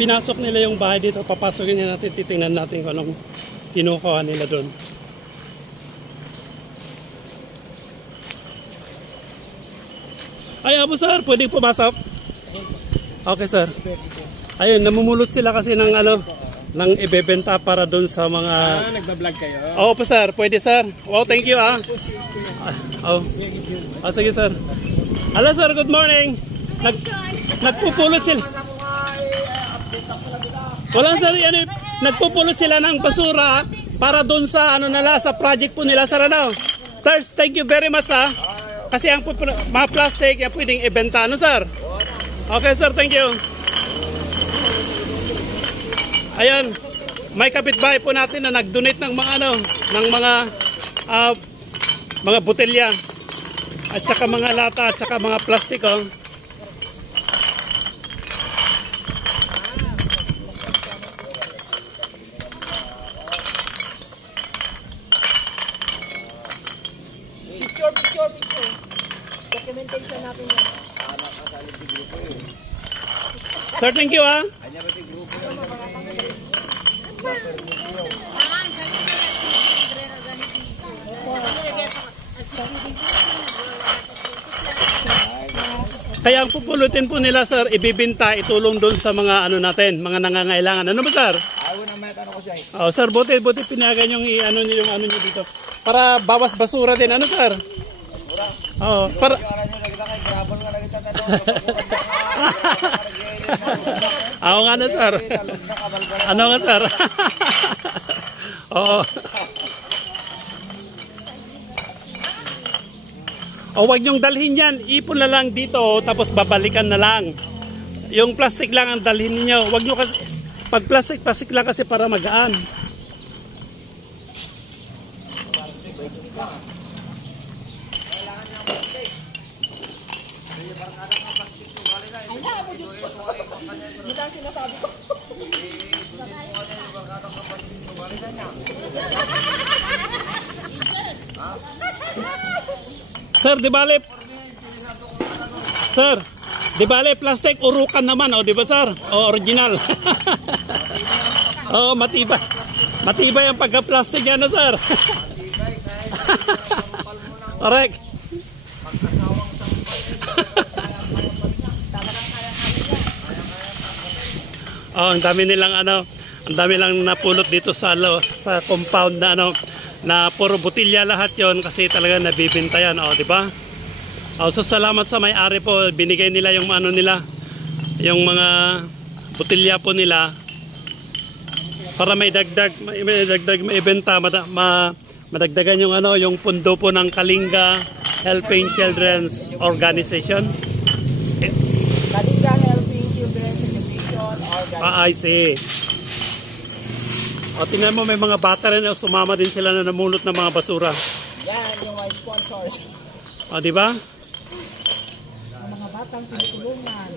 pinasok nila yung bahay dito, papasokin niya natin, titingnan natin kung anong kinukuha nila doon. Ay, abo sir, pwede pumasok? Okay sir. Ayun, namumulot sila kasi ng ano, ng ibebenta para doon sa mga... nagbablog kayo? Oo po sir, pwede sir. Wow, thank you sige sir. Hello sir, good morning. Nagpupulot sila. Walang sir, yan, nagpupulot sila ng basura para doon sa ano nila, sa project po nila sir ano. Sir, thank you very much ha. Kasi ang mga plastic, yan pwedeng ibenta ano sir. Okay sir, thank you. Ayan, may kapitbahay po natin na nag-donate ng mga ano, ng mga botelya at saka mga lata at saka mga plastic oh. Picture. Documentation natin yan. Sir, thank you ha. Kaya ang pupulutin po nila sir, ibibinta, itulong doon sa mga ano natin, mga nangangailangan. Ano ba sir? Oh, sir, buti pinagan yung ano niyo yung ano niyo dito. Para bawas basura din, ano sir? Oh, para ako nga na sir. Ano nga sir? Oo. O wag niyong dalhin yan, ipon na lang dito tapos babalikan na lang. Yung plastic lang ang dalhin niyo. Wag niyo kasi pag plastic lang kasi para magaan. Sir, di bale plastic urukan naman, oh, di ba sir? Oh, original. Oh, matibay. Matibay ang pagka-plastic yan, no, sir? Correct. Oh, ang dami nilang ano, ang dami lang napulot dito sa compound na ano, na puro botilya lahat 'yon kasi talaga nabibenta yan, oh, di ba? Oh, so salamat sa may-ari po, binigay nila yung ano nila, yung mga botilya po nila para may dagdag, may ibenta, madagdagan yung ano, yung pundo po ng Kalinga Helping Children's Organization. Kalinga Helping Children's Organization. I see. O, tingnan mo, may mga bata rin, sumama din sila na namulot ng mga basura. Yan, yung mga sponsors. O, di ba? Yung mga batang tinutulungan.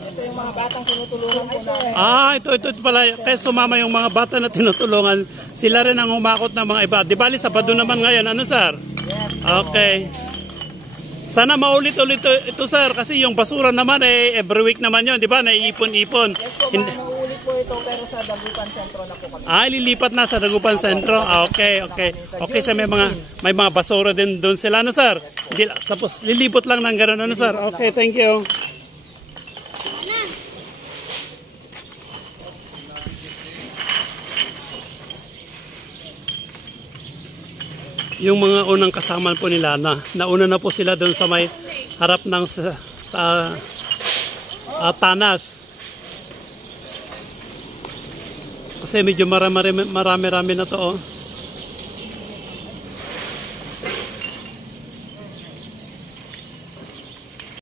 Ito yung mga batang tinutulungan po namin. Ah, ito pala. Kaya sumama yung mga bata na tinutulungan. Sila rin ang humakot ng mga iba. Di bali, Sabado naman ngayon. Ano, sir? Yes. Okay. Sana maulit-ulit ito, sir. Kasi yung basura naman, every week naman yun. Di ba? Naiipon-ipon. Yes po, mauulit po ito pero sa Dagupan Sentro na po kami. Ah, lilipat na sa Dagupan Sentro. Ah, okay. Okay, sa may mga basura din doon sila, no, sir? Tapos lilipot lang ng gano'n, ano, sir? Okay, thank you. Yung mga unang kasama po nila nauna na po sila doon sa may harap ng Tanas. Kasi medyo marami na to, oh.